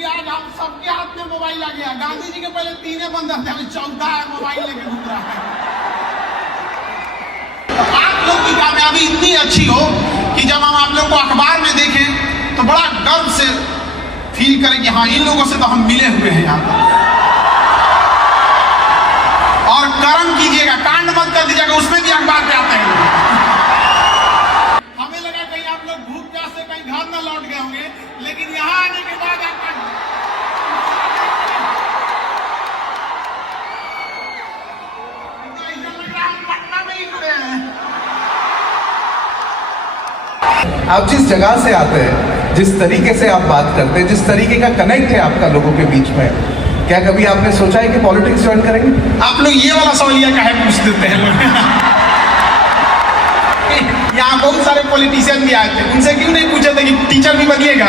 क्योंकि आज हम सबके हाथ में मोबाइल आ गया। गांधी जी के पहले 3 बंदर थे, अभी 4था है मोबाइल लेके घूम रहा है। आप लोग की कामयाबी इतनी अच्छी हो कि जब हम आप लोग को अखबार में देखें तो बड़ा गर्व से फील करें कि हाँ, इन लोगों से तो हम मिले हुए हैं यहाँ पर। और कर्म कीजिएगा, कांड मत कर दीजिएगा, उसमें भी अखबार पे आते हैं। हमें लगा कहीं आप लोग भूख प्यास से कहीं घर न लौट गए होंगे, लेकिन यहाँ आने के बाद आपका ऐसा लग रहा है हम पटना में ही खड़े हैं। आप जिस जगह से आते हैं, जिस तरीके से आप बात करते हैं, जिस तरीके का कनेक्ट है आपका लोगों के बीच में, क्या कभी आपने सोचा है कि पॉलिटिक्स ज्वाइन करेंगे? आप लोग ये वाला सवालिया काहे पूछ देते हैं लोग? यहाँ बहुत सारे पॉलिटिशियन भी आए थे, उनसे क्यों नहीं पूछे थे कि टीचर भी बनिएगा?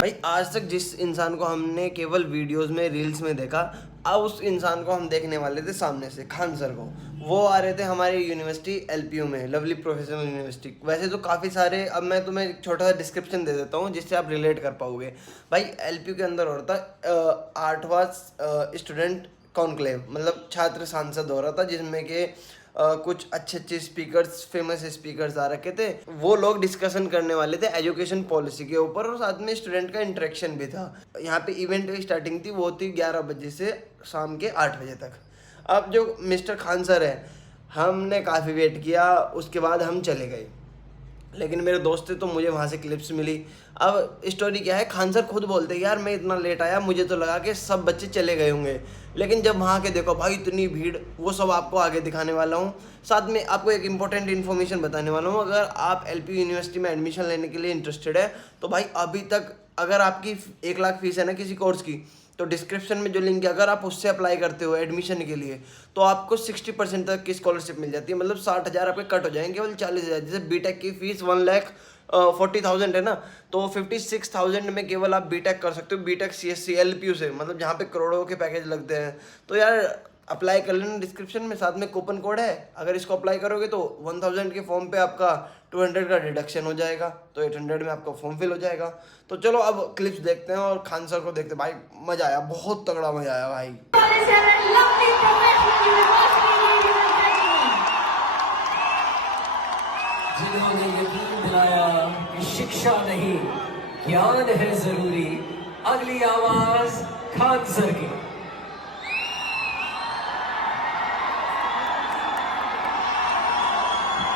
भाई आज तक जिस इंसान को हमने केवल वीडियोस में, रील्स में देखा, अब उस इंसान को हम देखने वाले थे सामने से, खान सर को। वो आ रहे थे हमारी यूनिवर्सिटी एलपीयू में, लवली प्रोफेशनल यूनिवर्सिटी। वैसे तो काफ़ी सारे, अब मैं तुम्हें एक छोटा सा डिस्क्रिप्शन दे देता हूँ जिससे आप रिलेट कर पाओगे। भाई एलपीयू के अंदर हो रहा था 8वां स्टूडेंट कॉन्क्लेव, मतलब छात्र सांसद हो रहा था, जिसमें कि कुछ अच्छे स्पीकर्स, फेमस स्पीकर्स आ रखे थे। वो लोग डिस्कशन करने वाले थे एजुकेशन पॉलिसी के ऊपर, और साथ में स्टूडेंट का इंटरेक्शन भी था। यहाँ पे इवेंट की स्टार्टिंग थी, वो थी 11 बजे से शाम के 8 बजे तक। अब जो मिस्टर खान सर है, हमने काफ़ी वेट किया, उसके बाद हम चले गए। लेकिन मेरे दोस्त थे तो मुझे वहाँ से क्लिप्स मिली। अब स्टोरी क्या है, खान सर खुद बोलते हैं यार मैं इतना लेट आया, मुझे तो लगा कि सब बच्चे चले गए होंगे, लेकिन जब वहाँ के देखो भाई इतनी भीड़, वो सब आपको आगे दिखाने वाला हूँ। साथ में आपको एक इंपॉर्टेंट इन्फॉर्मेशन बताने वाला हूँ। अगर आप एलपीयू यूनिवर्सिटी में एडमिशन लेने के लिए इंटरेस्टेड है तो भाई अभी तक, अगर आपकी 1 लाख फीस है ना किसी कोर्स की, तो डिस्क्रिप्शन में जो लिंक है, अगर आप उससे अप्लाई करते हो एडमिशन के लिए, तो आपको 60% तक की स्कॉलरशिप मिल जाती है। मतलब 60,000 आपके कट हो जाएंगे, केवल 40,000। जैसे बीटेक की फीस 1,40,000 है ना, तो 56,000 में केवल आप बीटेक कर सकते हो, बीटेक सीएससी एलपीयू से, मतलब जहाँ पे करोड़ों के पैकेज लगते हैं। तो यार अप्लाई कर लेना, डिस्क्रिप्शन में साथ में कूपन कोड है, अगर इसको अप्लाई करोगे तो 1000 के फॉर्म पे आपका 200 का डिडक्शन हो जाएगा, तो 800 में आपका फॉर्म फिल हो जाएगा। तो चलो अब क्लिप्स देखते हैं और खान सर को देखते हैं। भाई मजा आया, बहुत तगड़ा मजा आया भाई। जिन्होंने यकीन दिलाया कि शिक्षा नहीं ज्ञान है जरूरी, अगली आवाज खान सर की।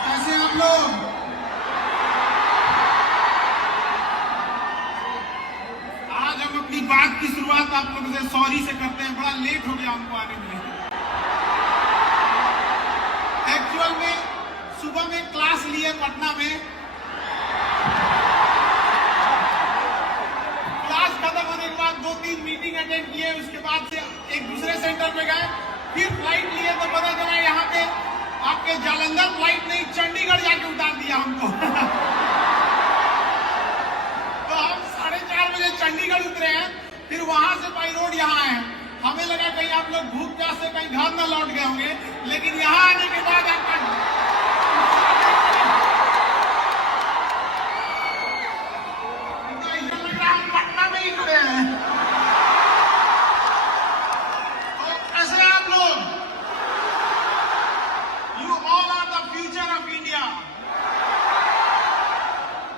कैसे आप लोग? आज हम अपनी बात की शुरुआत आप लोगों से सॉरी से करते हैं, बड़ा लेट हो गया हमको आने में। एक्चुअल में सुबह में क्लास लिए पटना में, क्लास खत्म होने के बाद 2-3 मीटिंग अटेंड किए, उसके बाद से एक दूसरे सेंटर पे गए, फिर फ्लाइट लिए तो पता चला यहाँ पे आपके जालंधर फ्लाइट नहीं, चंडीगढ़ जाके उतार दिया हमको। तो हम 4:30 बजे चंडीगढ़ उतरे हैं, फिर वहां से बाई रोड यहाँ आए। हमें लगा कहीं आप लोग भूख प्यास से कहीं घर न लौट गए होंगे, लेकिन यहाँ आने के बाद आपका ऐसा लग रहा है हम पटना में ही खड़े हैं। तो कैसे आप लोग? You all are the future of India.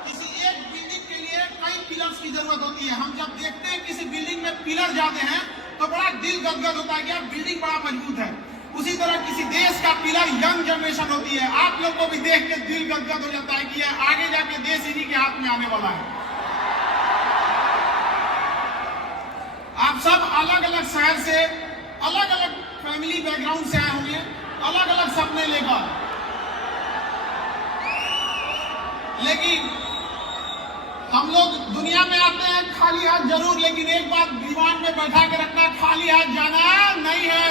किसी एक बिल्डिंग के लिए कई पिलर्स की जरूरत होती है। हम जब देखते हैं किसी बिल्डिंग में पिलर जाते हैं तो बड़ा दिल गदगद होता है कि यार बिल्डिंग बड़ा मजबूत है। उसी तरह किसी देश का पिलर यंग जनरेशन होती है। आप लोग को भी देख के दिल गदगद हो जाता है कि आगे जाके देश इन्हीं के हाथ में आने वाला है। आप सब अलग अलग शहर से, अलग अलग फैमिली बैकग्राउंड से आए होंगे, अलग अलग सपने लेकर, लेकिन हम लोग दुनिया में आते हैं खाली हाथ जरूर, लेकिन एक बात दिमाग में बैठा के रखना, खाली हाथ जाना नहीं है।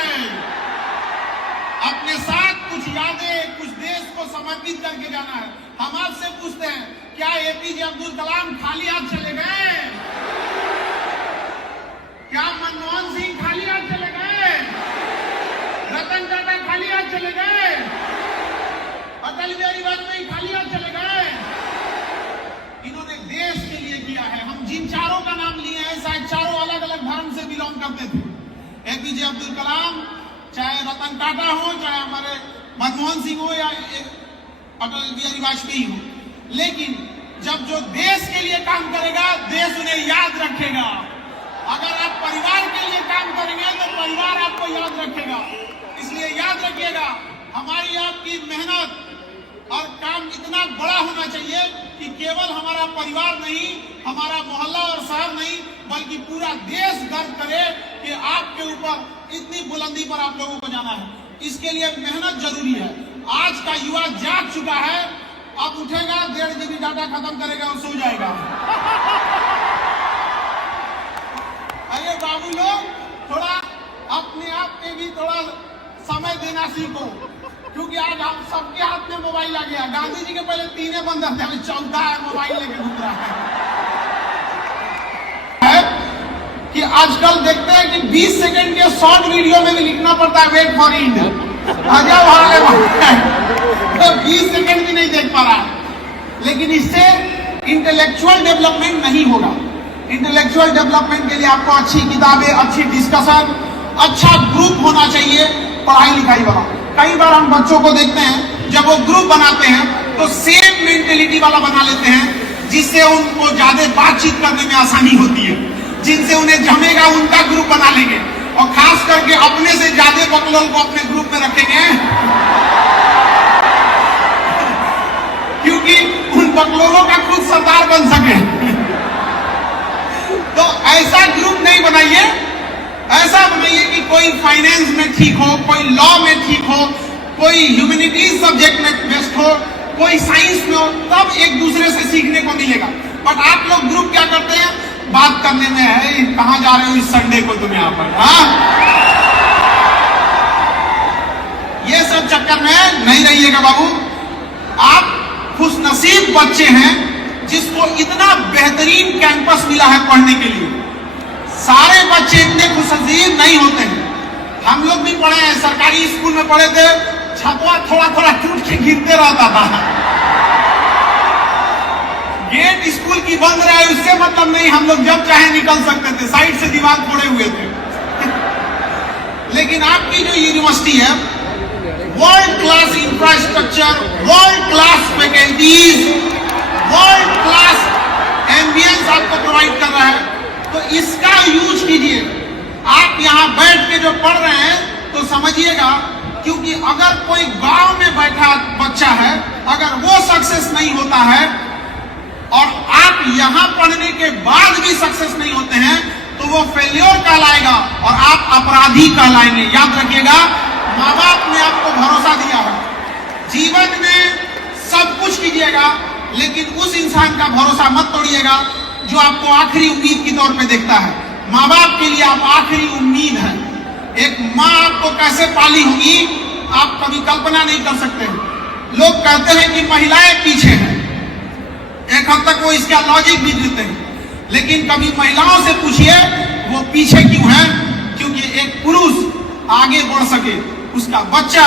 अपने साथ कुछ यादें, कुछ देश को समर्पित करके जाना है। हम आपसे पूछते हैं, क्या एपीजे अब्दुल कलाम खाली हाथ चले गए? क्या मनमोहन सिंह खाली हाथ चले गए? रतन टाटा खाली हाथ चले गए? अटल बिहारी वाजपेयी खाली हाथ चले गए? इन्होंने देश के लिए किया है। हम जिन चारों का नाम लिए हैं, शायद चारों अलग अलग धर्म से बिलोंग करते थे। एपीजे अब्दुल कलाम, चाहे रतन टाटा हो, चाहे हमारे मनमोहन सिंह हो या अटल बिहारी वाजपेयी हो, लेकिन जब जो देश के लिए काम करेगा देश उन्हें याद रखेगा। अगर आप परिवार के लिए काम करेंगे तो परिवार आपको याद रखेगा। इसलिए याद रखिएगा, हमारी आपकी मेहनत और काम इतना बड़ा होना चाहिए कि केवल हमारा परिवार नहीं, हमारा मोहल्ला और शहर नहीं, बल्कि पूरा देश गर्व करे कि आपके ऊपर इतनी बुलंदी पर आप लोगों को जाना है। इसके लिए मेहनत जरूरी है। आज का युवा जाग चुका है, अब उठेगा 1.5 GB डाटा खत्म करेगा और सो जाएगा। अरे बाबू लोग, थोड़ा अपने आप पे भी थोड़ा समय देना सीखो, क्योंकि आज हम सबके हाथ में मोबाइल आ गया। गांधी जी के पहले 3 बंदर थे, अभी 4था है मोबाइल लेके घूम रहा है। कि आजकल देखते हैं कि 20 सेकंड के शॉर्ट वीडियो में भी लिखना पड़ता है वेट फॉर इंड। अगर वाले 20 सेकंड भी नहीं देख पा रहा है। लेकिन इससे इंटेलेक्चुअल डेवलपमेंट नहीं होगा। इंटेलेक्चुअल डेवलपमेंट के लिए आपको अच्छी किताबें, अच्छी डिस्कशन, अच्छा ग्रुप होना चाहिए पढ़ाई लिखाई वाला। कई बार हम बच्चों को देखते हैं, जब वो ग्रुप बनाते हैं तो सेम मेंटेलिटी वाला बना लेते हैं, जिससे उनको ज्यादा बातचीत करने में आसानी होती है। जिनसे उन्हें जमेगा उनका ग्रुप बना लेंगे, और खास करके अपने से ज्यादा बकलोल को अपने ग्रुप में रखेंगे, क्योंकि उन बकलोलों का खुद सरदार बन सके। तो ऐसा ग्रुप नहीं बनाइए। ऐसा बनाइए कि कोई फाइनेंस में ठीक हो, कोई लॉ में ठीक हो, कोई ह्यूमैनिटीज सब्जेक्ट में बेस्ट हो, कोई साइंस में हो, तब एक दूसरे से सीखने को मिलेगा। बट आप लोग ग्रुप क्या करते हैं, बात करने में है कहां जा रहे हो इस संडे को तुम यहां पर, हाँ? ये सब चक्कर में नहीं रहिएगा बाबू। आप खुशनसीब बच्चे हैं जिसको इतना बेहतरीन कैंपस मिला है पढ़ने के लिए। सारे बच्चे इतने खुशनसीब नहीं होते हैं। हम लोग भी पढ़े हैं, सरकारी स्कूल में पढ़े थे, छतवा थोड़ा थोड़ा टूट के गिरते रहता था। गेट स्कूल की बंद रहे उससे मतलब नहीं, हम लोग जब चाहे निकल सकते थे, साइड से दीवार फोड़े हुए थे। लेकिन आपकी जो यूनिवर्सिटी है, world class infrastructure, world class faculties, world class ambience आपको प्रोवाइड कर रहा है, तो इसका यूज कीजिए। आप यहाँ बैठ के जो पढ़ रहे हैं तो समझिएगा, क्योंकि अगर कोई गांव में बैठा बच्चा है, अगर वो सक्सेस नहीं होता है और आप यहाँ पढ़ने के बाद भी सक्सेस नहीं होते हैं, तो वो फेल्योर कहलाएगा और आप अपराधी कहलाएंगे। याद रखिएगा, माँ बाप ने आपको भरोसा दिया है। जीवन में सब कुछ कीजिएगा, लेकिन उस इंसान का भरोसा मत तोड़िएगा जो आपको आखिरी उम्मीद के तौर पे देखता है। माँ बाप के लिए आप आखिरी उम्मीद है। एक माँ आपको कैसे पाली होगी आप कभी कल्पना नहीं कर सकते। लोग कहते हैं कि महिलाएं पीछे हैं, एक हद तक वो इसका लॉजिक भी देते हैं, लेकिन कभी महिलाओं से पूछिए वो पीछे क्यों है। क्योंकि एक पुरुष आगे बढ़ सके, उसका बच्चा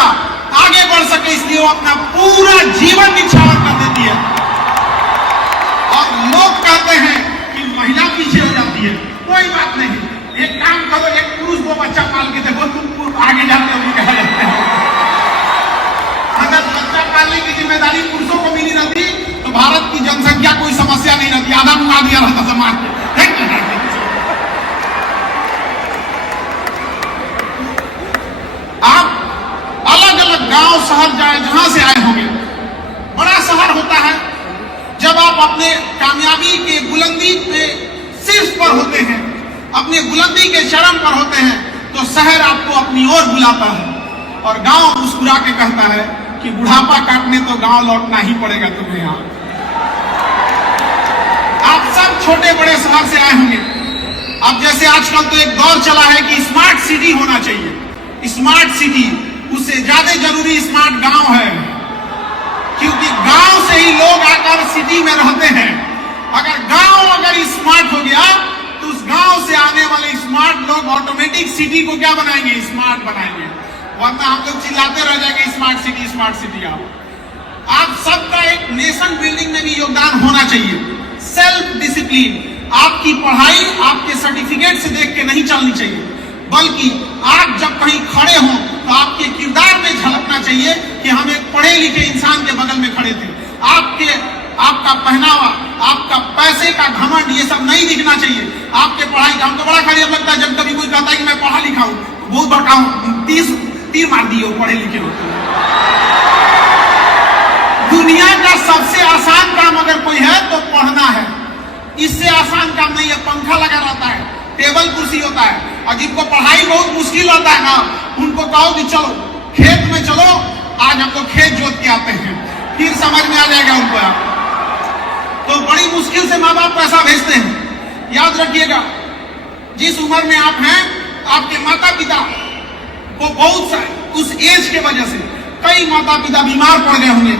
आगे बढ़ सके, इसलिए वो अपना पूरा जीवन निछावर कर देती है। और लोग कहते हैं कि महिला पीछे हो जाती है। कोई बात नहीं, एक काम करो, एक पुरुष को बच्चा पाल के देखो, तुम आगे जाते हो कहा जाता है। अगर बच्चा पालने की जिम्मेदारी पुरुषों को मिली रहती तो भारत की जनसंख्या कोई समस्या नहीं रहती, आधा मुंगा दिया रहता समाज में। आप अलग अलग गांव शहर जाए, जहां से आए होंगे, बड़ा शहर होता है जब आप अपने कामयाबी के बुलंदी पे शीर्ष पर होते हैं, अपने बुलंदी के चरम पर होते हैं, तो शहर आपको अपनी ओर बुलाता है और गांव मुस्कुरा के कहता है कि बुढ़ापा काटने तो गांव लौटना ही पड़ेगा तुम्हें। यहाँ आप सब छोटे बड़े शहर से आए होंगे। अब जैसे आजकल तो एक दौर चला है कि स्मार्ट सिटी होना चाहिए। स्मार्ट सिटी, उससे ज्यादा जरूरी स्मार्ट गांव है, क्योंकि गांव से ही लोग आकर सिटी में रहते हैं। अगर गांव स्मार्ट हो गया तो उस गांव से आने वाले स्मार्ट लोग ऑटोमेटिक सिटी को क्या बनाएंगे, स्मार्ट बनाएंगे। वरना हम लोग चिल्लाते रह जाएंगे स्मार्ट सिटी स्मार्ट सिटी। आप सबका एक नेशन बिल्डिंग में भी योगदान होना चाहिए। सेल्फ डिसिप्लिन, आपकी पढ़ाई आपके सर्टिफिकेट से देख के नहीं चलनी चाहिए, बल्कि आप जब कहीं खड़े हों तो आपके किरदार में झलकना चाहिए कि हम एक पढ़े लिखे इंसान के बगल में खड़े थे। आपका पहनावा, आपका पैसे का घमंड, ये सब नहीं दिखना चाहिए। आपके पढ़ाई का हमको बड़ा खराब लगता है जब कभी कोई कहता है कि मैं पढ़ा लिखा हूँ, बहुत बड़का हूँ, 30 तीर मार दिए पढ़े लिखे हो। दुनिया का सबसे आसान काम अगर कोई है तो पढ़ना है। इससे आसान काम नहीं है। पंखा लगा रहता है, टेबल कुर्सी होता है, और जिनको पढ़ाई बहुत मुश्किल होता है ना, उनको कहो कि चलो खेत में चलो, आज हम लोग खेत जोत के आते हैं, फिर समझ में आ जाएगा उनको। तो बड़ी मुश्किल से माँ बाप पैसा भेजते हैं। याद रखिएगा, जिस उम्र में आप हैं, आपके माता पिता को बहुत सा उस एज के वजह से कई माता पिता बीमार पड़ गए होंगे,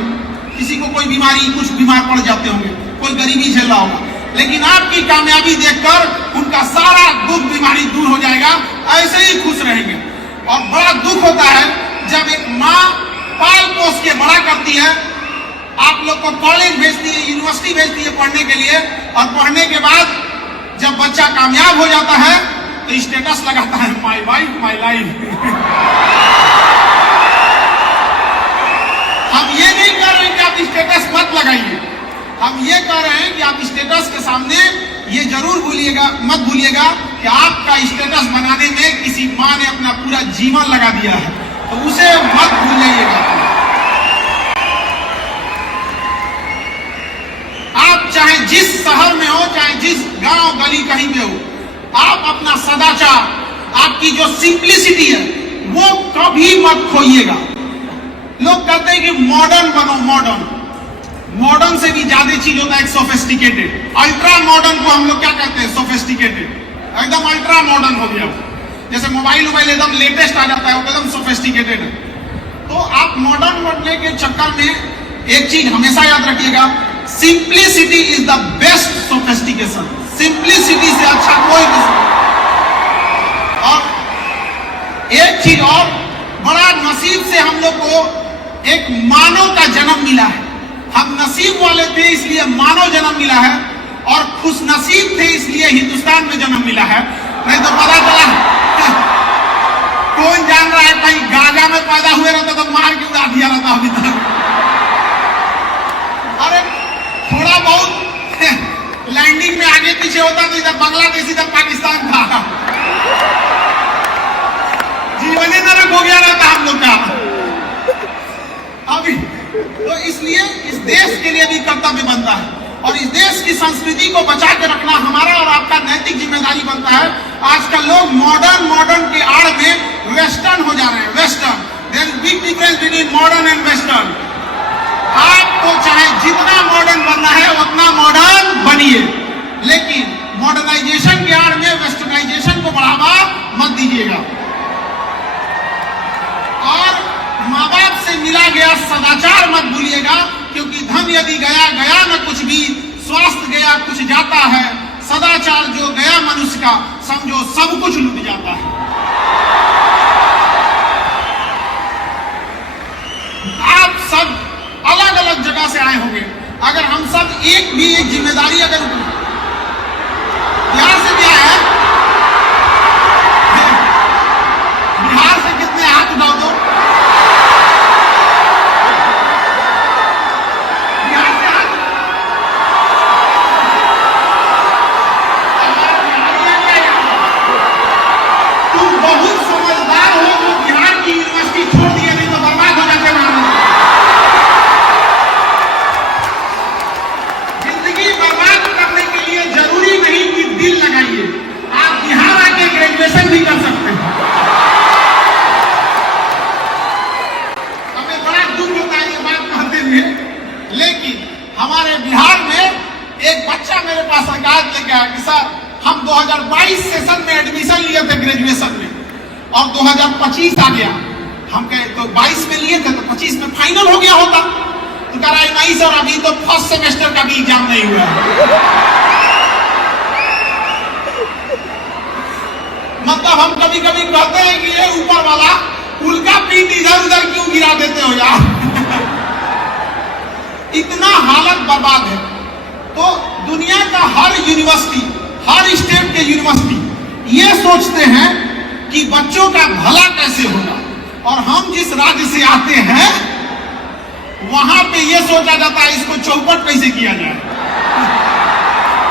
किसी को कोई बीमारी, कुछ बीमार पड़ जाते होंगे, कोई गरीबी झेल रहा होगा, लेकिन आपकी कामयाबी देखकर उनका सारा दुख बीमारी दूर हो जाएगा, ऐसे ही खुश रहेंगे। और बड़ा दुख होता है जब एक माँ पाल पोस के बड़ा करती है, आप लोग को कॉलेज भेजती है, यूनिवर्सिटी भेजती है पढ़ने के लिए, और पढ़ने के बाद जब बच्चा कामयाब हो जाता है तो स्टेटस लगाता है, माय वाइफ माय लाइफ। हम ये नहीं कह रहे हैं कि आप स्टेटस मत लगाइए, हम ये कह रहे हैं कि आप स्टेटस के सामने ये जरूर मत भूलिएगा कि आपका स्टेटस बनाने में किसी माँ ने अपना पूरा जीवन लगा दिया है, तो उसे मत भूल जाइएगा। आप चाहे जिस शहर में हो, चाहे जिस गांव गली कहीं पे हो, आप अपना सदाचार, आपकी जो सिंप्लिसिटी है, वो कभी मत खोइएगा। लोग कहते हैं कि मॉडर्न बनो, मॉडर्न से भी ज्यादा चीज होता है एक सोफिस्टिकेटेड। अल्ट्रा मॉडर्न को हम लोग क्या कहते हैं? सोफिस्टिकेटेड। एकदम अल्ट्रा मॉडर्न हो गया, जैसे मोबाइल एकदम लेटेस्ट आ जाता है, वो एकदम सोफिस्टिकेटेड है। तो आप मॉडर्न बनने के चक्कर में एक चीज हमेशा याद रखिएगा, simplicity is the best sophistication. Simplicity से अच्छा कोई नहीं। और एक चीज और, बड़ा नसीब से हम लोग को एक मानव का जन्म मिला है। हम नसीब वाले थे इसलिए मानव जन्म मिला है, और खुश नसीब थे इसलिए हिंदुस्तान में जन्म मिला है। नहीं तो पता चला कौन जान रहा है, कहीं गाजा में पैदा हुए रहते तो मार के उड़ा दिया रहता अभी तक। अरे थोड़ा बहुत लैंडिंग में आगे पीछे होता तो इधर बांग्लादेश, इधर पाकिस्तान था, जीवन ही नरक हो गया रहता हम लोग का अभी। तो इसलिए इस देश के लिए भी कर्तव्य बनता है, और इस देश की संस्कृति को बचा के रखना हमारा और आपका नैतिक जिम्मेदारी बनता है। आजकल लोग मॉडर्न के आड़ में वेस्टर्न हो जा रहे हैं। Western, there is big difference between modern and western. आपको चाहे जितना मॉडर्न बनना है उतना मॉडर्न बनिए, लेकिन मॉडर्नाइजेशन के आड़ में वेस्टर्नाइजेशन को बढ़ावा मत दीजिएगा। और माँ बाप से मिला गया सदाचार मत भूलिएगा, क्योंकि धन यदि गया गया न कुछ भी, स्वास्थ्य गया कुछ जाता है, सदाचार जो गया मनुष्य का, समझो सब कुछ लुट जाता है। आप सब अलग अलग जगह से आए होंगे, अगर हम सब एक जिम्मेदारी अगर बिहार से भी आए हैं, बिहार से कितने हाथ उठाओ तो, बिहार से हाथ, तुम बहुत समझदार हो जो बिहार की यूनिवर्सिटी छोड़ दिए, नहीं तो बर्बाद हो जाते वहां। जिंदगी बर्बाद करने के लिए जरूरी नहीं कि दिल लगाइए, आप बिहार आके ग्रेजुएशन भी कर सकते हैं। हमें बड़ा दुख होता है ये बात कहते हुए, लेकिन हमारे बिहार में एक बच्चा मेरे पास शिकायत लेके आया कि सर हम 2022 सेशन में एडमिशन लिए थे ग्रेजुएशन में, और 2025 आ गया। हम कहे तो 22 में लिए थे तो 25 में फाइनल हो गया होता। तो कह रहा है नहीं सर, अभी तो फर्स्ट सेमेस्टर का भी एग्जाम नहीं हुआ। मतलब हम कभी कभी कहते हैं कि ये ऊपर वाला उल्का पीठ इधर उधर क्यों गिरा देते हो यार। इतना हालत बर्बाद है। तो दुनिया का हर यूनिवर्सिटी हर स्टेट के यूनिवर्सिटी ये सोचते हैं कि बच्चों का भला कैसे होगा, और हम जिस राज्य से आते हैं वहां पे ये सोचा जाता है इसको चौपट कैसे किया जाए।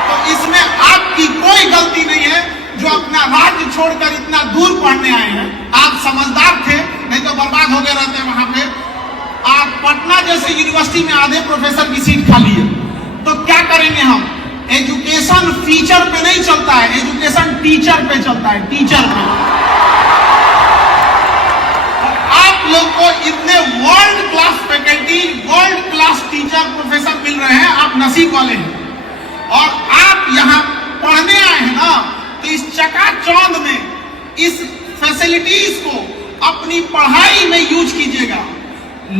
तो इसमें आपकी कोई गलती नहीं है जो अपना राज्य छोड़कर इतना दूर पढ़ने आए हैं। आप समझदार थे, नहीं तो बर्बाद हो गए रहते वहां पे। आप पटना जैसे यूनिवर्सिटी में आधे प्रोफेसर की सीट खाली है, तो क्या करेंगे हम? एजुकेशन फीचर पे नहीं चलता है, एजुकेशन टीचर पे चलता है, टीचर पे। आप लोग को इतने world class faculty, world class teacher, professor मिल रहे हैं, आप नसीब वाले हैं। और आप यहाँ पढ़ने आए हैं ना, तो इस चकाचौंध में इस फैसिलिटीज को अपनी पढ़ाई में यूज कीजिएगा।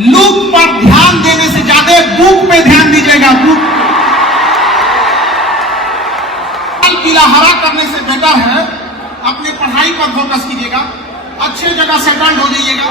लुक पर ध्यान देने से ज्यादा बुक पे ध्यान दीजिएगा। बुक पीला हरा करने से बेटर है अपने पढ़ाई पर फोकस कीजिएगा, अच्छे जगह सेटल्ड हो जाइएगा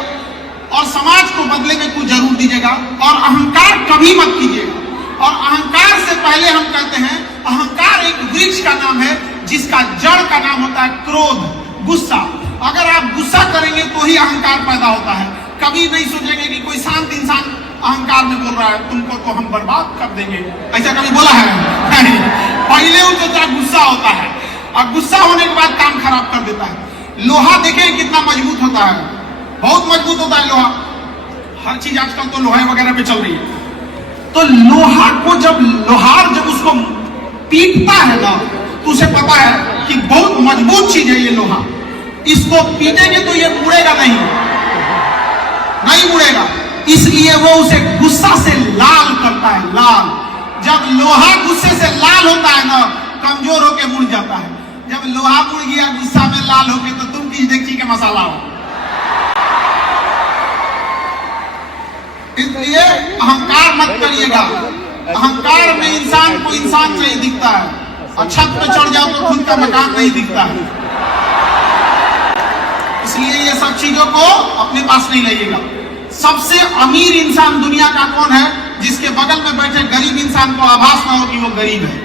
और समाज को बदले में कुछ जरूर दीजिएगा। और अहंकार कभी मत कीजिएगा। और अहंकार से पहले हम कहते हैं अहंकार एक वृक्ष का नाम है जिसका जड़ का नाम होता है क्रोध, गुस्सा। अगर आप गुस्सा करेंगे तो ही अहंकार पैदा होता है। कभी नहीं सोचेंगे कि कोई शांत इंसान अहंकार में बोल रहा है तुमको तो हम बर्बाद कर देंगे, ऐसा कभी बोला है? नहीं। पहले वो सोचा गुस्सा होता है और गुस्सा होने के बाद काम खराब कर देता है। लोहा देखें कितना मजबूत होता है, बहुत मजबूत होता है लोहा। हर चीज आजकल तो लोहे वगैरह पे चल रही है। तो लोहा को जब लोहार जब उसको पीटता है ना, तो उसे पता है कि बहुत मजबूत चीज है ये लोहा, इसको पीटेंगे तो ये मुड़ेगा नहीं, नहीं मुड़ेगा। इसलिए वो उसे गुस्सा से लाल करता है, लाल। जब लोहा गुस्से से लाल होता है ना, कमजोर होके मुड़ जाता है। जब लोहा मुड़ गया गुस्सा में लाल होके, तो तुम किस डेगची के मसाला हो। इसलिए अहंकार मत करिएगा। अहंकार में इंसान को इंसान नहीं दिखता है, और छत पे चढ़ जाओ तो खुद का मकान नहीं दिखता है। इसलिए ये सब चीजों को अपने पास नहीं लाइएगा। सबसे अमीर इंसान दुनिया का कौन है? जिसके बगल में बैठे गरीब इंसान को आभास ना हो कि वो गरीब है।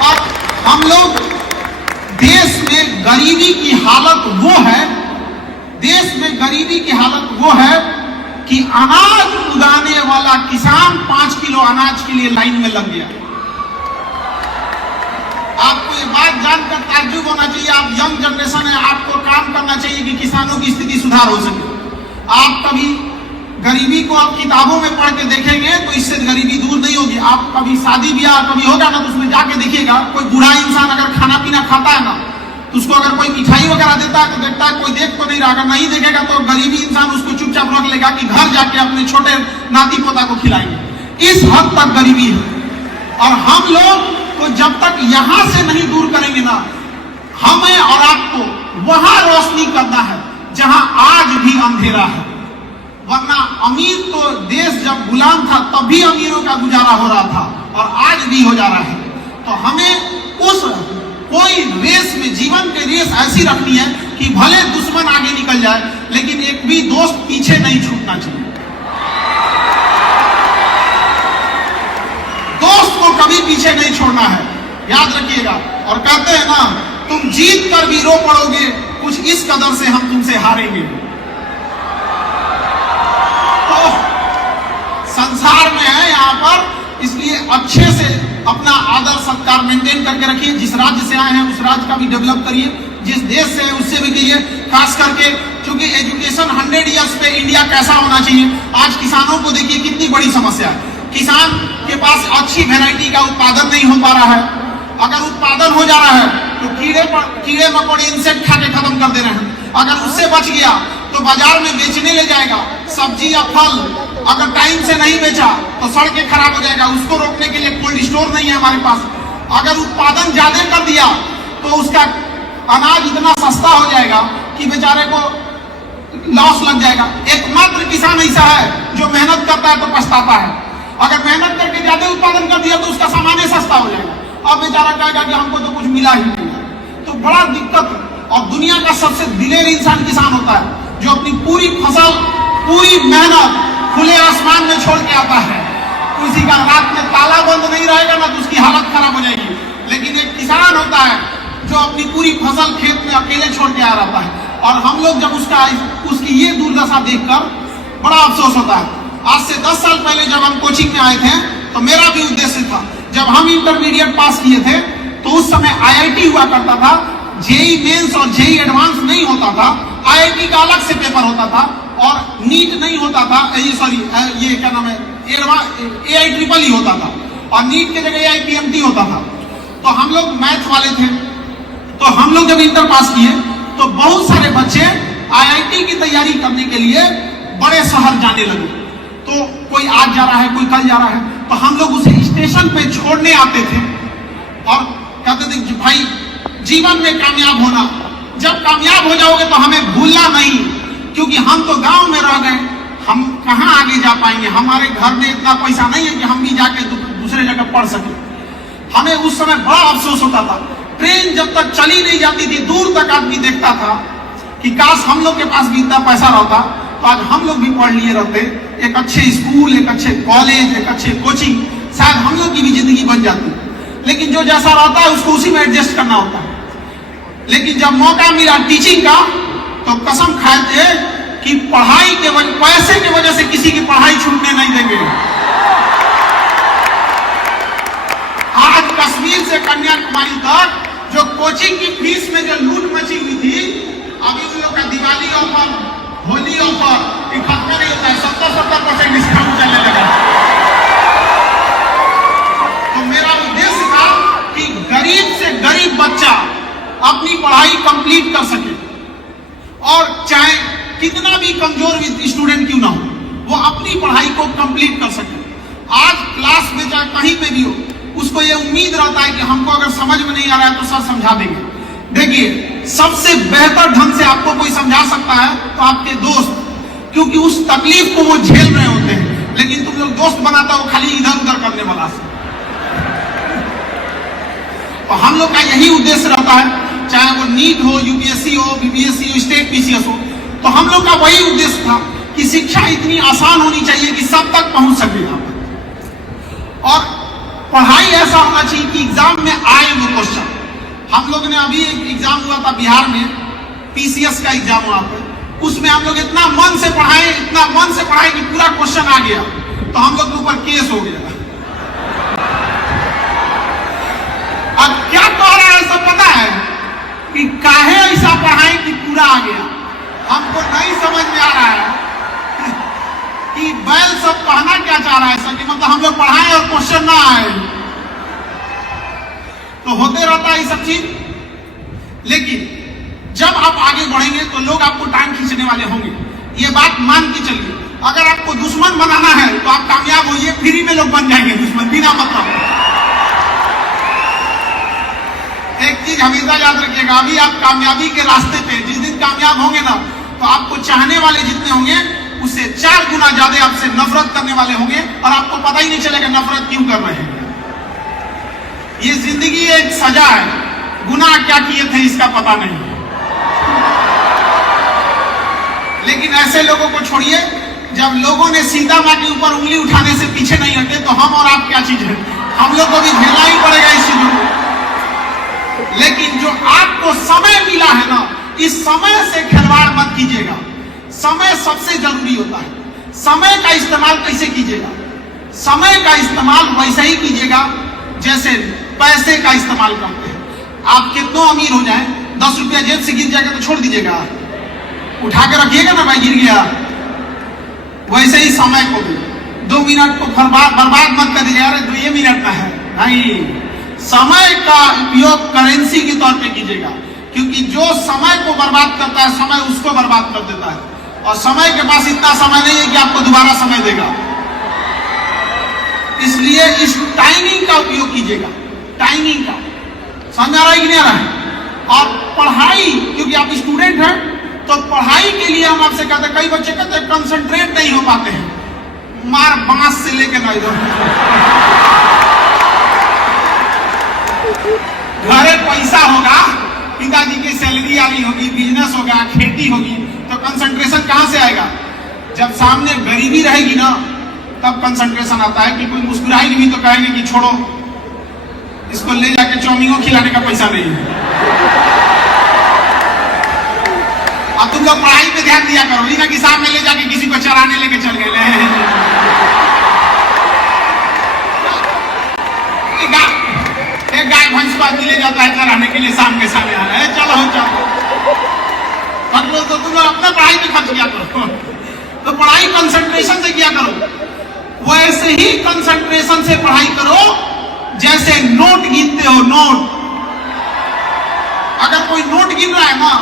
और हम लोग देश में गरीबी की हालत वो है, देश में गरीबी की हालत वो है कि अनाज उगाने वाला किसान 5 किलो अनाज के लिए लाइन में लग गया। आपको ये बात जानकर ताज्जुब होना चाहिए, आप यंग जनरेशन है, आपको काम करना चाहिए कि किसानों की स्थिति सुधार हो सके। आप कभी गरीबी को आप किताबों में पढ़ के देखेंगे तो इससे गरीबी दूर नहीं होगी। आप कभी शादी ब्याह कभी होगा ना, तो उसमें जाके देखिएगा, कोई बूढ़ा इंसान अगर खाना पीना खाता है ना, तो उसको अगर कोई मिठाई वगैरह देता है तो देखता है कोई देख तो नहीं रहा। अगर नहीं देखेगा तो गरीबी इंसान उसको चुपचाप रख लेगा कि घर जाके अपने छोटे नाती पोता को खिलाएंगे। इस हद तक गरीबी है। और हम लोग को जब तक यहां से नहीं दूर करेंगे ना, हमें और आपको वहां रोशनी करना है जहां आज भी अंधेरा है। वरना अमीर तो देश जब गुलाम था तब भी अमीरों का गुजारा हो रहा था, और आज भी हो जा रहा है। तो हमें उस कोई रेस में, जीवन के रेस ऐसी रखनी है कि भले दुश्मन आगे निकल जाए लेकिन एक भी दोस्त पीछे नहीं छूटना चाहिए। दोस्त को कभी पीछे नहीं छोड़ना है, याद रखिएगा। और कहते हैं ना, तुम जीत कर भी रो पड़ोगे, कुछ इस कदर से हम तुमसे हारेंगे। तो संसार में है यहाँ पर, इसलिए अच्छे से अपना आदर सत्कार मेंटेन करके रखिए। जिस राज्य से आए हैं उस राज्य का भी डेवलप करिए, जिस देश से है उससे भी करिए। खास करके क्योंकि एजुकेशन 100 ईयर्स पे इंडिया कैसा होना चाहिए। आज किसानों को देखिए कितनी बड़ी समस्या है। किसान के पास अच्छी वैरायटी का उत्पादन नहीं हो पा रहा है। अगर उत्पादन हो जा रहा है तो कीड़े मकोड़े इंसेक्ट खा के खत्म कर दे रहे हैं। अगर उससे बच गया तो बाजार में बेचने ले जाएगा। सब्जी या फल अगर टाइम से नहीं बेचा तो सड़ के खराब हो जाएगा। उसको रोकने के लिए कोल्ड स्टोर नहीं है हमारे पास। अगर उत्पादन ज्यादा कर दिया तो उसका अनाज इतना सस्ता हो जाएगा कि बेचारे को लॉस लग जाएगा। एकमात्र किसान ऐसा है जो मेहनत करता है तो पछताता है। अगर मेहनत करके ज्यादा उत्पादन कर दिया तो उसका सामान सस्ता हो जाएगा। अब बेचारा कहेगा कि हमको तो कुछ मिला ही नहीं। तो बड़ा दिक्कत है। और दुनिया का सबसे दिलेर इंसान किसान होता है, जो अपनी पूरी फसल, पूरी मेहनत खुले आसमान में छोड़ के आता है। किसी का रात में ताला बंद नहीं रहेगा ना तो उसकी हालत खराब हो जाएगी। लेकिन एक किसान होता है जो अपनी पूरी फसल खेत में अकेले छोड़ के आ रहा है, और हम लोग जब उसकी ये दुर्दशा देखकर बड़ा अफसोस होता है। आज से 10 साल पहले जब हम कोचिंग में आए थे तो मेरा भी उद्देश्य था, जब हम इंटरमीडिएट पास किए थे तो उस समय IIT हुआ करता था, जेई मेंस और जेई एडवांस नहीं होता था, IIT का अलग से पेपर होता था, और नीट नहीं होता था, सॉरी ये क्या नाम है, AIEEE होता था, और नीट के जगह AIPMT होता था। तो हम लोग मैथ वाले थे, तो हम लोग जब इंटर पास किए तो बहुत सारे बच्चे IIT की तैयारी करने के लिए बड़े शहर जाने लगे। तो कोई आज जा रहा है, कोई कल जा रहा है, तो हम लोग उसे स्टेशन पे छोड़ने आते थे और कहते थे भाई जीवन में कामयाब होना, जब कामयाब हो जाओगे तो हमें भूलना नहीं, क्योंकि हम तो गांव में रह गए, हम कहां आगे जा पाएंगे, हमारे घर में इतना पैसा नहीं है कि हम भी जाके दूसरे जगह पढ़ सके। हमें उस समय बड़ा अफसोस होता था। ट्रेन जब तक चली नहीं जाती थी, दूर तक आदमी देखता था कि काश हम लोग के पास भी इतना पैसा रहता तो आज हम लोग भी पढ़ लिए रहते, एक अच्छे स्कूल, एक अच्छे कॉलेज, एक अच्छे कोचिंग, शायद हम लोग की भी जिंदगी बन जाती। लेकिन जो जैसा रहता है उसको उसी में एडजस्ट करना होता है। लेकिन जब मौका मिला टीचिंग का तो कसम खाए थे कि पढ़ाई के पैसे की वजह से किसी की पढ़ाई छूटने नहीं देंगे। आज कश्मीर से कन्याकुमारी तक जो कोचिंग की फीस में जो लूट मची हुई थी, अभी उन लोग का दिवाली ऑफर, होली ऑफर खत्म नहीं होता है, 70% डिस्काउंट चलने लगा। तो मेरा उद्देश्य था कि गरीब से गरीब बच्चा अपनी पढ़ाई कंप्लीट कर सके, और चाहे कितना भी कमजोर स्टूडेंट क्यों ना हो, वो अपनी पढ़ाई को कंप्लीट कर सके। आज क्लास में चाहे कहीं पे भी हो, उसको ये उम्मीद रहता है कि हमको अगर समझ में नहीं आ रहा है तो सर समझा देंगे। देखिए, सबसे बेहतर ढंग से आपको कोई समझा सकता है तो आपके दोस्त, क्योंकि उस तकलीफ को वो झेल रहे होते हैं। लेकिन तुम लोग दोस्त बनाता हो खाली इधर उधर करने वाला से। तो हम लोग का यही उद्देश्य रहता है, चाहे वो नीट हो, यूपीएससी हो, बीपीएससी हो, स्टेट पीसीएस हो, तो हम लोग का वही उद्देश्य था कि शिक्षा इतनी आसान होनी चाहिए कि सब तक पहुंच सके यहाँ पर, और पढ़ाई ऐसा होना चाहिए कि एग्जाम में आए वो क्वेश्चन। हम लोग ने अभी एक एग्जाम हुआ था बिहार में, पीसीएस का एग्जाम हुआ था, उसमें हम लोग इतना मन से पढ़ाए कि पूरा क्वेश्चन आ गया, तो हम लोग के ऊपर केस हो गया। अब क्या कह रहा है सब पता है कि काहे ऐसा पढ़ाए कि पूरा आ गया, हमको नहीं समझ में आ रहा है कि बैल सब कहना क्या चाह रहा है सर, कि मतलब हम लोग पढ़ाएं और क्वेश्चन ना आए। तो होते रहता है ये सब चीज। लेकिन जब आप आगे बढ़ेंगे तो लोग आपको टांग खींचने वाले होंगे, ये बात मान के चलिए। अगर आपको दुश्मन बनाना है तो आप कामयाब होइए, फ्री में लोग बन जाएंगे दुश्मन बिना मतलब। एक चीज हमेशा याद रखिएगा, अभी आप कामयाबी के रास्ते पे, जिस दिन कामयाब होंगे ना तो आपको चाहने वाले जितने होंगे उससे 4 गुना ज्यादा आपसे नफरत करने वाले होंगे, और आपको पता ही नहीं चलेगा नफरत क्यों कर रहे हैं। ये जिंदगी एक सजा है, गुनाह क्या किए थे इसका पता नहीं। लेकिन ऐसे लोगों को छोड़िए, जब लोगों ने सीता माँ के ऊपर उंगली उठाने से पीछे नहीं हटे तो हम और आप क्या चीज है, हम लोग को भी झेलना ही पड़ेगा इस चीजों को। लेकिन जो आपको समय मिला है ना, इस समय से खिलवाड़ मत कीजिएगा। समय सबसे जरूरी होता है। समय का इस्तेमाल कैसे कीजिएगा? समय का इस्तेमाल वैसे ही कीजिएगा जैसे पैसे का इस्तेमाल करते हैं। आप कितना अमीर हो जाए, 10 रुपया जेब से गिर जाएगा तो छोड़ दीजिएगा, उठा के रखिएगा ना, भाई गिर गया। वैसे ही समय को भी 2 मिनट को बर्बाद मत कर दीजिएगा, अरे 2 मिनट का है नहीं। समय का उपयोग करेंसी के तौर पे कीजिएगा, क्योंकि जो समय को बर्बाद करता है समय उसको बर्बाद कर देता है, और समय के पास इतना समय नहीं है कि आपको दोबारा समय देगा। इसलिए इस टाइमिंग का उपयोग कीजिएगा, टाइमिंग का। समझ आ रहा है कि नहीं आ रहा है? और पढ़ाई, क्योंकि आप स्टूडेंट हैं तो पढ़ाई के लिए हम आपसे कहते हैं, कई बच्चे कहते हैं कंसंट्रेट नहीं हो पाते हैं, मार बांस से लेके ना इधर। घरे पैसा होगा, पिताजी की सैलरी आ रही होगी, बिजनेस होगा, खेती होगी, तो कंसंट्रेशन कहां से आएगा? जब सामने गरीबी रहेगी ना तब कंसंट्रेशन आता है कि कोई मुस्कुराएगी भी तो कहेंगे कि छोड़ो, इसको ले जाके चाउमीनों खिलाने का पैसा नहीं है। अब तुम लोग पढ़ाई पे ध्यान दिया करो, नहीं ना कि सामने ले जाके किसी को चराने लेके चल गए। एक गाय भैंस को आदमी ले जाता है चराने के लिए, शाम के समय आना है, चलो चलो, तो तुम लोग अपना पढ़ाई पे खर्च किया करो। तो पढ़ाई कंसंट्रेशन से किया करो, वैसे ही कंसंट्रेशन से पढ़ाई करो जैसे नोट गिनते हो। नोट, अगर कोई नोट गिन रहा है ना,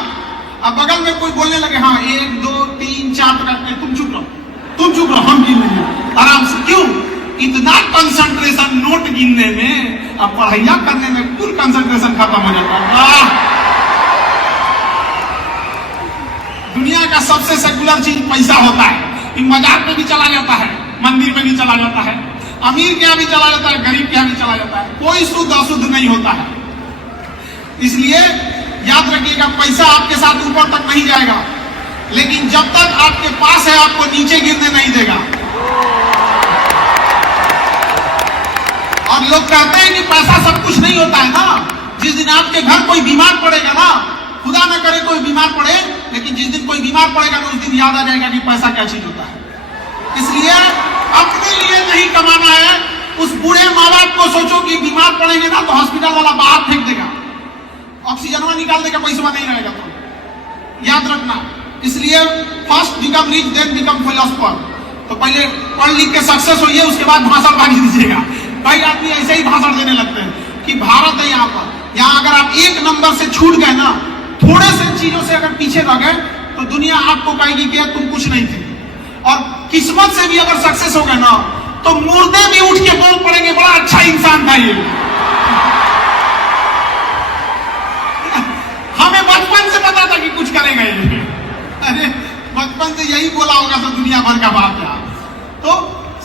अब बगल में कोई बोलने लगे हाँ 1 2 3 4 करके, तुम चुप रहो, हम गिन लेंगे आराम से। क्यों? इतना कंसंट्रेशन नोट गिनने में, अब पढ़ाइया करने में फुल कंसंट्रेशन खत्म हो जाता है। दुनिया का सबसे सेकुलर चीज पैसा होता है। मजाक में भी चला जाता है, मंदिर में भी चला जाता है, अमीर के यहाँ भी चला जाता है, गरीब के यहाँ भी चला जाता है, कोई शुद्ध अशुद्ध नहीं होता है। इसलिए याद रखिएगा, पैसा आपके साथ ऊपर तक नहीं जाएगा, लेकिन जब तक आपके पास है आपको नीचे गिरने नहीं देगा। और लोग कहते हैं कि पैसा सब कुछ नहीं होता है ना। जिस दिन आपके घर कोई बीमार पड़ेगा ना, खुदा न करे कोई बीमार पड़े, लेकिन जिस दिन कोई बीमार पड़ेगा ना, उस दिन याद आ जाएगा कि पैसा क्या चीज होता है। इसलिए अपने लिए नहीं कमाना है। उस बूढ़े माँ बाप को सोचो कि बीमार पड़ेंगे ना तो हॉस्पिटल वाला बाहर फेंक देगा, ऑक्सीजन निकाल देगा, पैसा नहीं रहेगा। तो याद रखना, इसलिए first become rich then become philosopher. तो पहले पढ़ लिख के सक्सेस होइए, उसके बाद भाषण बांट दीजिएगा। कई आदमी ऐसे ही भाषण देने लगते हैं कि भारत है यहाँ पर, यहाँ अगर आप 1 नंबर से छूट गए ना, थोड़े से चीजों से अगर पीछे रह गए, तो दुनिया आपको कहेगी कि तुम कुछ नहीं थे। और किस्मत से भी अगर सक्सेस हो गए ना, तो मुर्दे भी उठ के बोल पड़ेंगे बड़ा अच्छा इंसान था ये। हमें बचपन से पता था कि कुछ करेगा ये। अरे बचपन से यही बोला होगा तो दुनिया भर का बात है। तो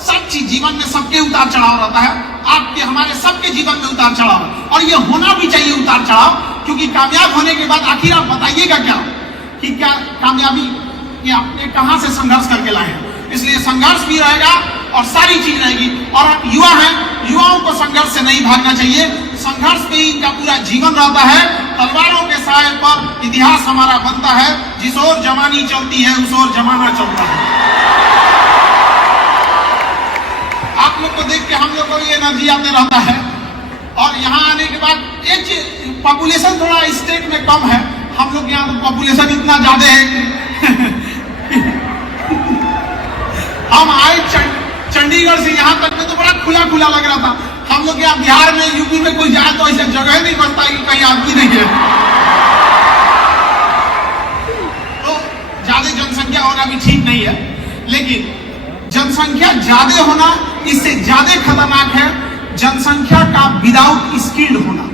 सब चीज जीवन में सबके उतार चढ़ाव रहता है, आपके हमारे सबके जीवन में उतार चढ़ाव, और ये होना भी चाहिए उतार चढ़ाव, क्योंकि कामयाब होने के बाद आखिर आप बताइएगा क्या कि क्या कामयाबी कि आपने कहां से संघर्ष करके लाए हैं। इसलिए संघर्ष भी रहेगा और सारी चीज रहेगी। और आप युवा हैं, युवाओं को संघर्ष से नहीं भागना चाहिए, संघर्ष में ही इनका पूरा जीवन रहता है। तलवारों के साए पर इतिहास हमारा बनता है, जिस ओर जवानी चलती है उस ओर जमाना चलता है। आप लोग को देख के हम लोग को ये एनर्जी आते रहता है। और यहाँ आने के बाद एक चीज, पॉपुलेशन थोड़ा स्टेट में कम है, हम लोग यहाँ तो पॉपुलेशन इतना ज्यादा है कि हम आए चंडीगढ़ से यहाँ तक में तो बड़ा खुला खुला लग रहा था। हम लोग यहाँ बिहार में, यूपी में कोई जाए तो ऐसा जगह नहीं बनता कि कहीं आदमी नहीं है। तो ज्यादा जनसंख्या होना भी ठीक नहीं है, लेकिन जनसंख्या ज्यादा होना इससे ज्यादा खतरनाक है जनसंख्या का विदाउट स्किल्ड होना।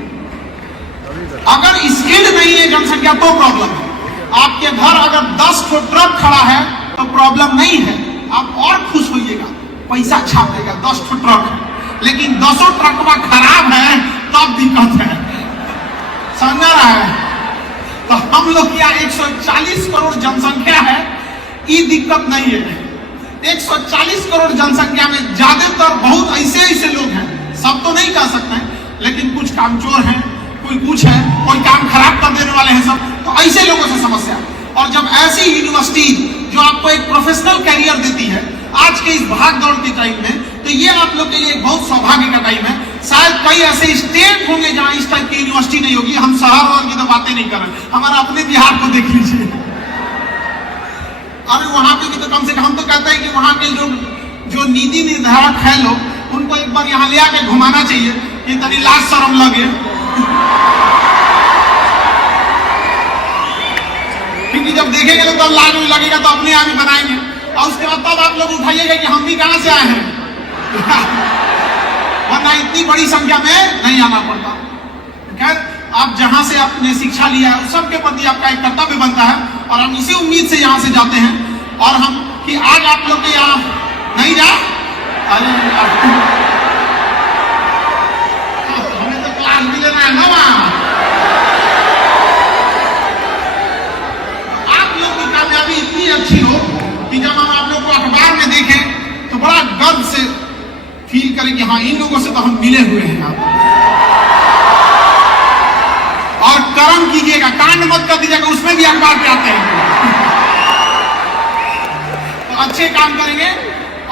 अगर स्किल्ड नहीं है जनसंख्या तो प्रॉब्लम है। आपके घर अगर 10 ट्रक खड़ा है तो प्रॉब्लम नहीं है, आप और खुश होइएगा, पैसा छाप देगा 10 ट्रक है, लेकिन 10 ट्रक खराब है तब दिक्कत है। समझ रहा है? तो हम लोग यहाँ 140 करोड़ जनसंख्या है, ये दिक्कत नहीं है। 140 करोड़ जनसंख्या में ज्यादातर बहुत ऐसे लोग हैं, सब तो नहीं कह सकते हैं, लेकिन कुछ कामचोर हैं, कोई कुछ है, कोई काम खराब कर देने वाले हैं सब, तो ऐसे लोगों से समस्या। और जब ऐसी यूनिवर्सिटी जो आपको एक प्रोफेशनल कैरियर देती है आज के इस भाग दौड़ के टाइम में, तो ये आप लोग के लिए एक बहुत सौभाग्य का टाइम है। शायद कई ऐसे स्टेट होंगे जहां इस टाइप की यूनिवर्सिटी नहीं होगी। हम शहर और की तो बातें नहीं कर रहे, हमारा अपने बिहार को देख लीजिए। अरे वहां पे भी तो कम से कम, हम तो कहते हैं कि वहां के जो नीति निर्धारक है लोग, उनको एक बार यहाँ ले आके घुमाना चाहिए कि तनी लाज शर्म लगे। क्योंकि जब देखेंगे तो तब लाज लगेगा तो अपने आप ही बनाएंगे, और उसके बाद तब आप लोग उठाइएगा कि हम भी कहां से आए हैं। वरना इतनी बड़ी संख्या में नहीं आना पड़ता। खैर, आप जहां से आपने शिक्षा लिया है उस सबके प्रति आपका एक कर्तव्य बनता है, और हम इसी उम्मीद से यहाँ से जाते हैं। और हम कि आज आप लोग के यहाँ नहीं जा, अरे हमें तो क्लास भी लेना है ना वहाँ। आप लोग की कामयाबी इतनी अच्छी हो कि जब हम आप लोग को अखबार में देखें तो बड़ा गर्व से कीजिएगा, कांड मत कर दीजिएगा, उसमें भी अखबार पे आते हैं। तो अच्छे काम करेंगे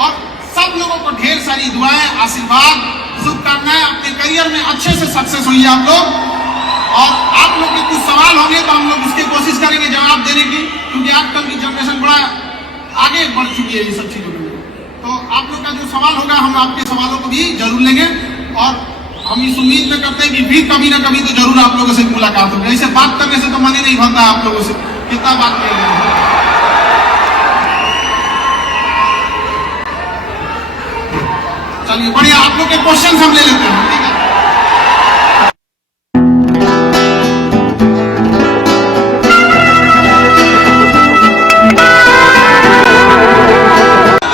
और सब लोगों को ढेर सारी दुआएं, आशीर्वाद, शुभकामनाएं, अपने करियर में अच्छे से सक्सेस होइए आप लोग। और आप लोग के कुछ सवाल होंगे तो हम लोग उसकी कोशिश करेंगे जवाब देने की, क्योंकि आजकल की जनरेशन बड़ा आगे बढ़ चुकी है ये सब चीजों में। तो आप लोग का जो सवाल होगा हम आपके सवालों को भी जरूर लेंगे और हम इस उम्मीद में करते हैं कि फिर कभी ना कभी तो जरूर आप लोगों से मुलाकात होगी। ऐसे बात करने से तो मन ही नहीं भरता आप लोगों से, कितना बात करेंगे। चलिए बढ़िया, आप लोग के क्वेश्चन हम ले लेते हैं, ठीक है।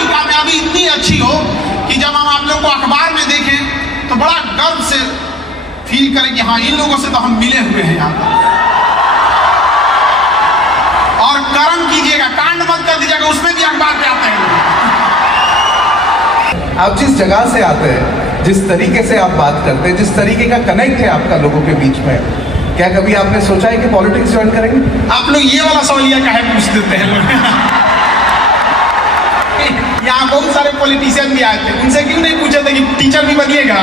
कामयाबी इतनी अच्छी हो कि जब हम आप लोग को अखबार में देखें तो बड़ा गर्व से फील करें कि हाँ, इन लोगों से तो हम मिले हुए हैं यहाँ पर। और कर्म कीजिएगा, कांड मत कर दीजिएगा, उसमें भी अखबार पे आते हैं। आप जिस जगह से आते हैं, जिस तरीके से आप बात करते हैं, जिस तरीके का कनेक्ट है आपका लोगों के बीच में, क्या कभी आपने सोचा है कि पॉलिटिक्स ज्वाइन करेंगे? आप लोग ये वाला सवालिया काहे पूछ देते हैं लोग? यहाँ बहुत सारे पॉलिटिशियन भी आए थे, उनसे क्यों नहीं पूछे थे कि टीचर भी बनिएगा?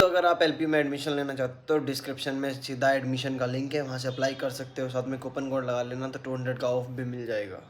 तो अगर आप एलपी में एडमिशन लेना चाहते हो तो डिस्क्रिप्शन में सीधा एडमिशन का लिंक है, वहाँ से अप्लाई कर सकते हो। साथ में कूपन कोड लगा लेना तो 200 का ऑफ भी मिल जाएगा।